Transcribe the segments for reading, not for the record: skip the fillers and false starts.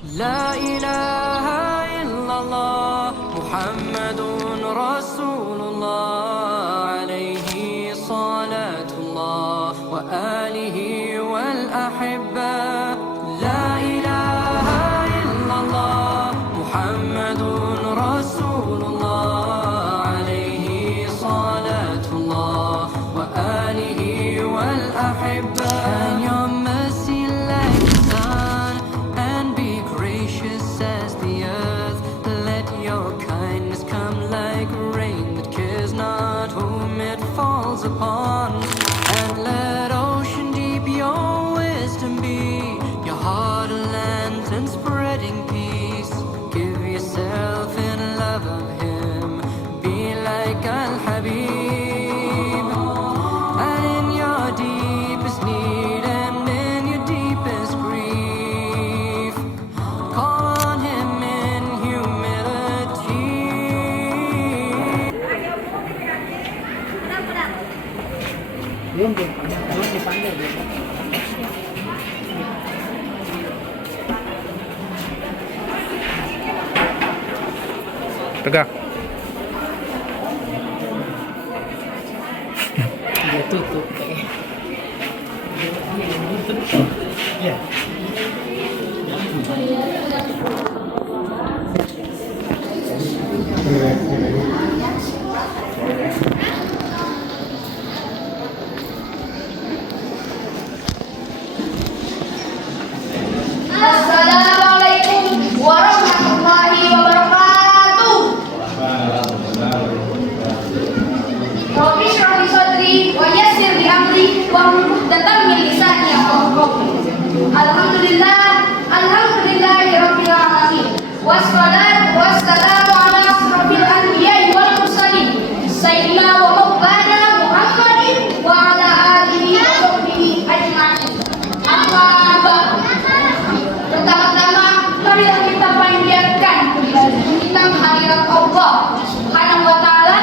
لا إله إلا الله محمد رسول الله عليه صلاة الله وآله والأحبة لا إله إلا الله محمد رسول الله عليه صلاة الله وآله والأحبة And your mercy like the sun and be gracious as the earth. Let your kindness come like rain that cares not whom it falls upon. And let ocean deep your wisdom be, your heart a lantern spreading peace. Give yourself in love of him, be like Al-Habib. And in your deepest need and in your deepest grief, call on him in humility. Belum dipanggil belum. Tegak. Dia tutup kayak. Ya. Assalamualaikum warahmatullahi wabarakatuh. Rabbi shrah li sadri wa yassir li amri wahlul 'uqdatam min lisani yafqahu qawli. Alhamdulillahirabbil alamin. Wassalatu wassalamu ala asrofil anbiya'i wal mursalin sayyidina wa maulana Muhammadin wa ala alihi wa sahbihi ajma'in. Amma ba'du. Pertama-tama, marilah kita panjatkan kita menghadirat Allah Subhanahu wa Ta'ala,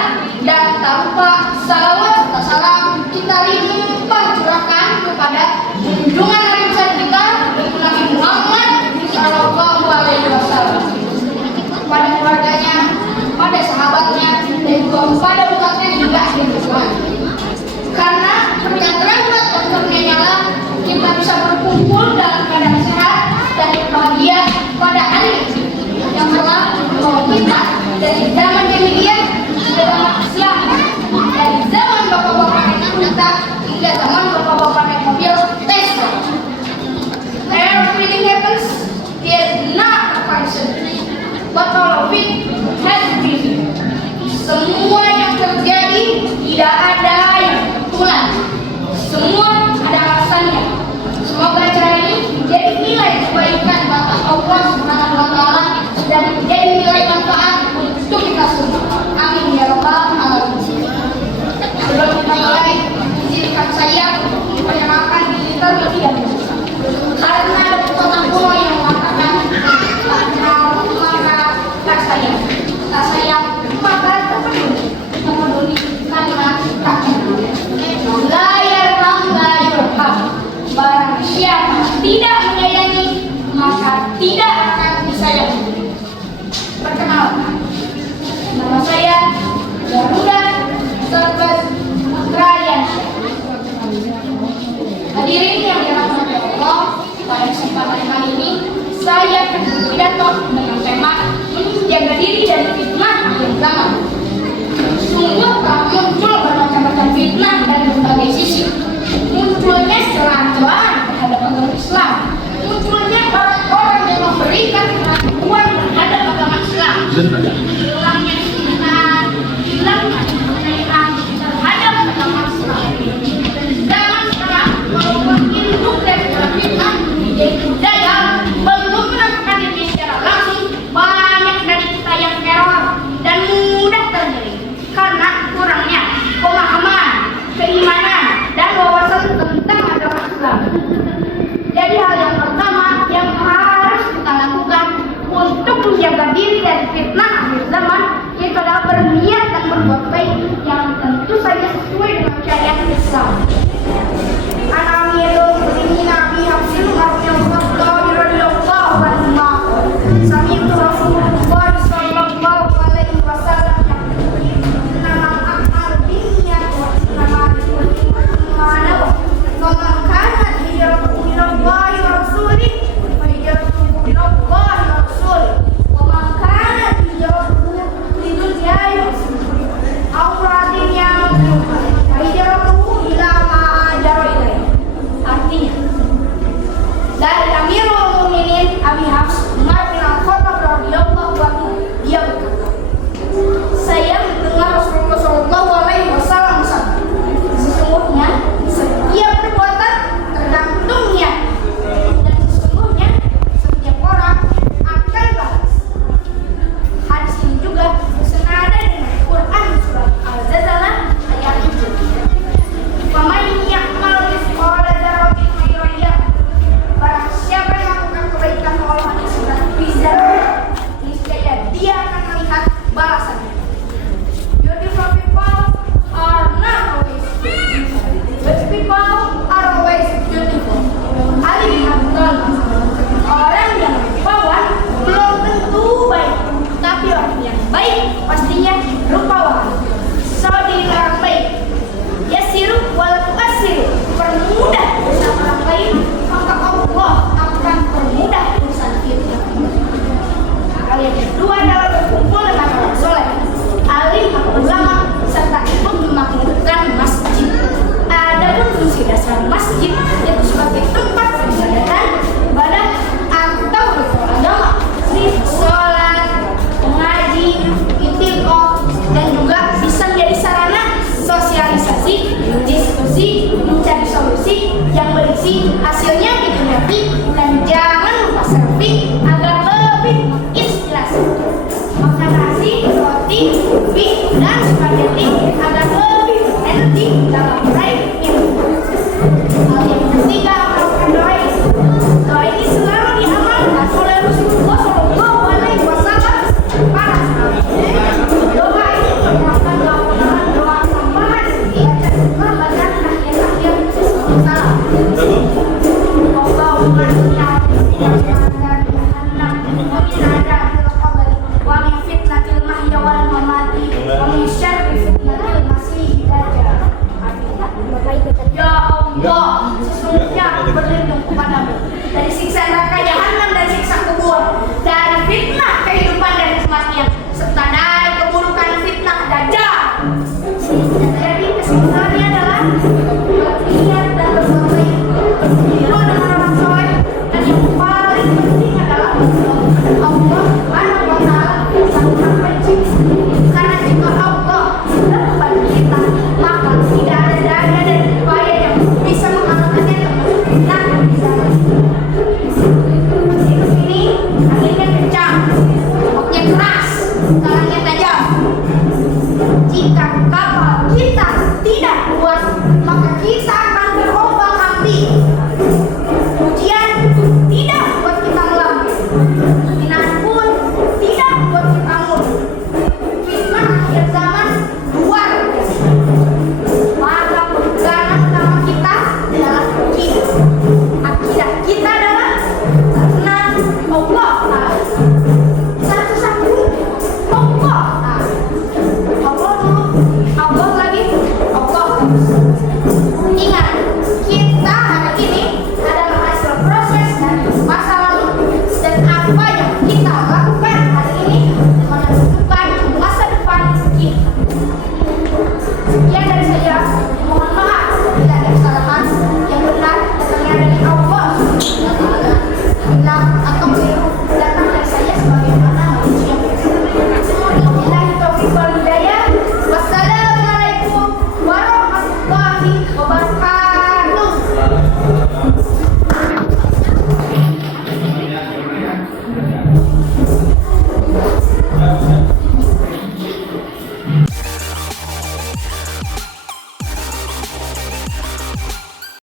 dan tak lupa salawat serta salam kita limpah curahkan kepada junjungan Nabi besar kita, Nabi Muhammad Sallallahu Alaihi Wasallam, pada keluarganya, pada sahabatnya, dan juga pada umatnya juga akhir zaman. Karena dengan terang dan karunia Allah kita bisa berkumpul dalam keadaan sehat dan bahagia pada hari yang telah membawa kita dari zaman jahiliyah ke zaman Islam, dari zaman bapak-bapak naik kereta hingga zaman bapak-bapak naik mobil Tesla. Everything happens, there's not a function, but all of it has been. Semua yang terjadi tidak ada yang kebetulan, semua ada alasannya. Semoga acara ini menjadi nilai kebaikan mata Allah Subhanahu wa Ta'ala dan menjadi nilai manfaat untuk kita semua. Amin ya rabbal alamin. Sebelum kita mulai, izinkan saya memperkenalkan diri terlebih dahulu. Karena ada pepatah kuno yang mengatakan, tak kenal maka tak sayang, tak sayang maka tak peduli, karena tak kenal. La yarham la yurham. Barang siapa tidak menyayangi, maka tidak akan disayangi. Perkenalkan, nama saya Garuda Serbas Putra Yansyah. Hadirin yang dirahmati Allah, pada kesempatan kali ini saya akan berpidato dengan tema menjaga diri dari fitnah akhir zaman. Sungguh telah muncul bermacam-macam fitnah dari berbagai sisi. Munculnya celah-celah terhadap agama Islam, munculnya orang-orang yang memberikan pengakuan terhadap agama Islam, hilangnya fitnah, hilangnya kepercayaan terhadap agama Islam. Zaman sekarang walaupun induk dari fitnah menjadi budaya, belum melakukan ini secara langsung, banyak dari kita yang teror dan mudah terjadi karena kurangnya pemahaman, keimanan, dan wawasan tentang agama Islam. Jadi hal yang pertama yang harus kita lakukan untuk menjaga diri dari fitnah nasi yang berisi hasilnya diniati, dan jangan lupa selfie agar lebih inspirasi. Makan nasi, roti, mie, dan spaghetti agar